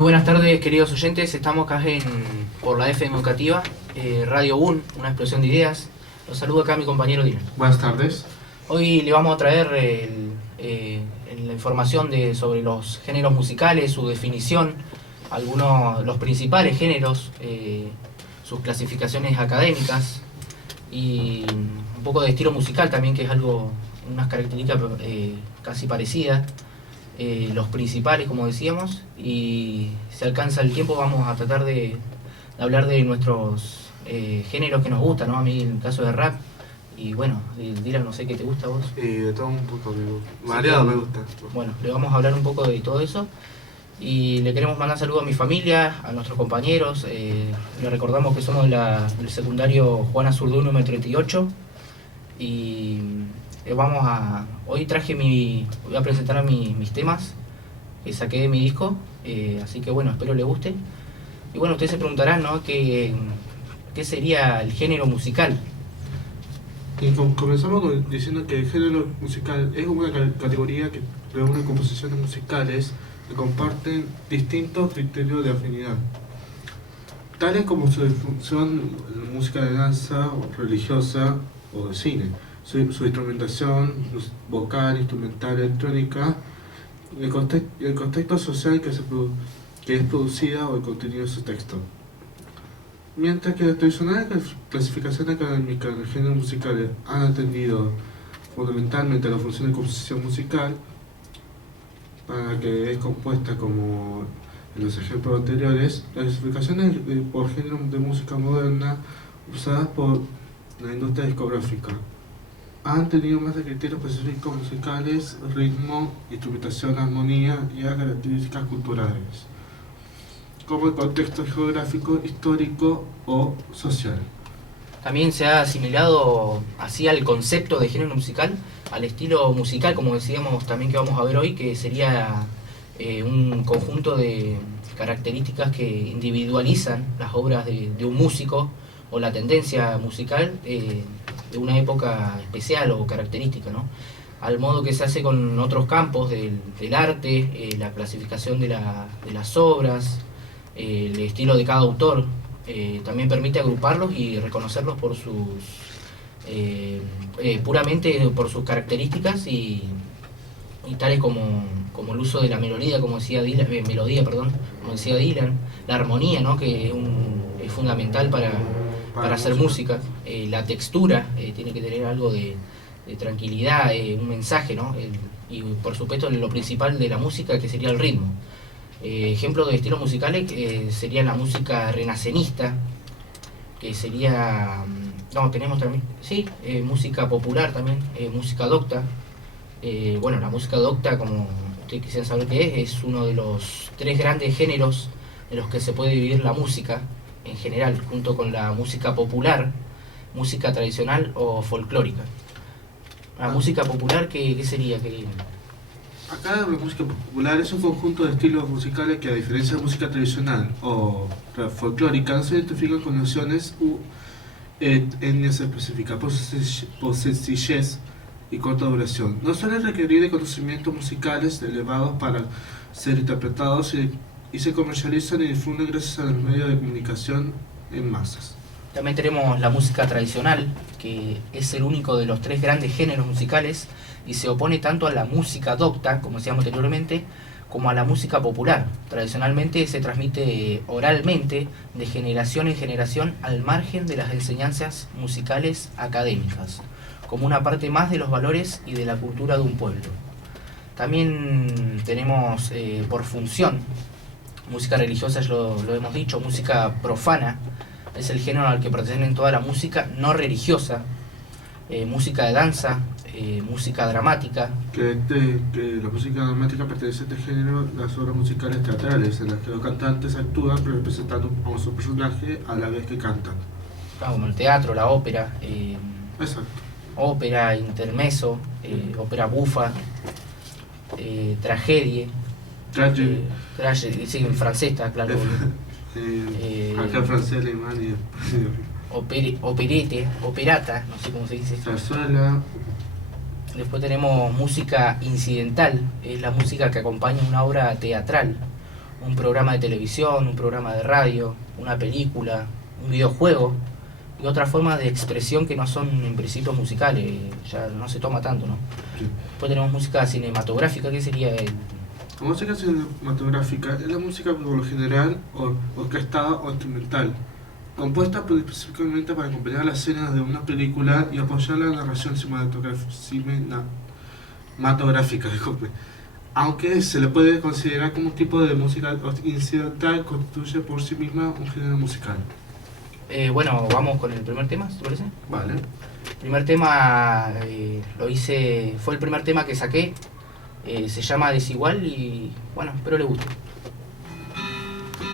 Buenas tardes, queridos oyentes. Estamos acá por la FM Educativa, Radio UN, una explosión de ideas. Los saludo acá a mi compañero Dylan. Buenas tardes. Hoy le vamos a traer la información sobre los géneros musicales, su definición, los principales géneros, sus clasificaciones académicas y un poco de estilo musical también, que es unas características casi parecidas. Los principales, como decíamos, y si alcanza el tiempo vamos a tratar de hablar de nuestros géneros que nos gustan, ¿no? A mí en el caso de rap, y bueno, Dylan, no sé qué te gusta a vos. De todo un poco, variado me gusta. Bueno, le vamos a hablar un poco de todo eso, y le queremos mandar saludos a mi familia, a nuestros compañeros. Le recordamos que somos del secundario Juan Azurduy número 38, y hoy voy a presentar mis temas que saqué de mi disco, así que bueno, espero les guste. Y bueno, ustedes se preguntarán, ¿no? ¿Qué sería el género musical? Y comenzamos diciendo que el género musical es una categoría que reúne composiciones musicales que comparten distintos criterios de afinidad, tales como su difusión, música de danza, o religiosa o de cine, su instrumentación vocal, instrumental, electrónica, el contexto social que es producida o el contenido de su texto. Mientras que la tradicional clasificación académica del género musical han atendido fundamentalmente a la función de composición musical, para que es compuesta como en los ejemplos anteriores, las clasificaciones por género de música moderna usadas por la industria discográfica han tenido más de criterios específicos musicales, ritmo, instrumentación, armonía y a características culturales, como el contexto geográfico, histórico o social. También se ha asimilado así al concepto de género musical, al estilo musical, como decíamos también que vamos a ver hoy, que sería un conjunto de características que individualizan las obras de un músico o la tendencia musical de una época especial o característica, ¿no? Al modo que se hace con otros campos del arte, la clasificación de las obras, el estilo de cada autor, también permite agruparlos y reconocerlos por puramente por sus características y tales como el uso de la melodía, como decía Dylan, la armonía, ¿no? Que es fundamental para hacer música, la textura, tiene que tener algo de tranquilidad, un mensaje, ¿no? Y por supuesto lo principal de la música, que sería el ritmo. Ejemplos de estilos musicales sería la música renacenista, que sería, tenemos también, sí, música popular también, música docta. La música docta, como ustedes quisieran saber qué es uno de los tres grandes géneros en los que se puede dividir la música en general, junto con la música popular, música tradicional o folclórica. La música popular, ¿qué sería? Acá la música popular es un conjunto de estilos musicales que, a diferencia de música tradicional o folclórica, no se identifican con nociones u etnias específicas por sencillez y corta duración. No suelen requerir de conocimientos musicales elevados para ser interpretados y se comercializan y difunden gracias a los medios de comunicación en masas. También tenemos la música tradicional, que es el único de los tres grandes géneros musicales y se opone tanto a la música docta, como decíamos anteriormente, como a la música popular. Tradicionalmente se transmite oralmente de generación en generación al margen de las enseñanzas musicales académicas, como una parte más de los valores y de la cultura de un pueblo. También tenemos por función música religiosa, ya lo hemos dicho, música profana, es el género al que pertenecen toda la música no religiosa, música de danza, música dramática. Que la música dramática pertenece a este género, las obras musicales teatrales, en las que los cantantes actúan representando a su personaje a la vez que cantan. Claro, como el teatro, la ópera, Exacto. Ópera, intermezzo, ópera bufa, tragedie. Sí, en francés está claro. Acá en francés, alemán y operete, operata, no sé cómo se dice. zarzuela. Después tenemos música incidental, es la música que acompaña una obra teatral un programa de televisión, un programa de radio, una película, un videojuego y otras formas de expresión que no son en principio musicales, ya no se toma tanto, ¿no? Sí. Después tenemos música cinematográfica, que sería La música cinematográfica es la música por lo general orquestada o instrumental, compuesta específicamente para acompañar las escenas de una película y apoyar la narración cinematográfica, disculpe. Aunque se le puede considerar como un tipo de música incidental, constituye por sí misma un género musical. bueno, vamos con el primer tema, ¿te parece? Vale. El primer tema fue el primer tema que saqué, se llama Desigual y bueno, espero le guste.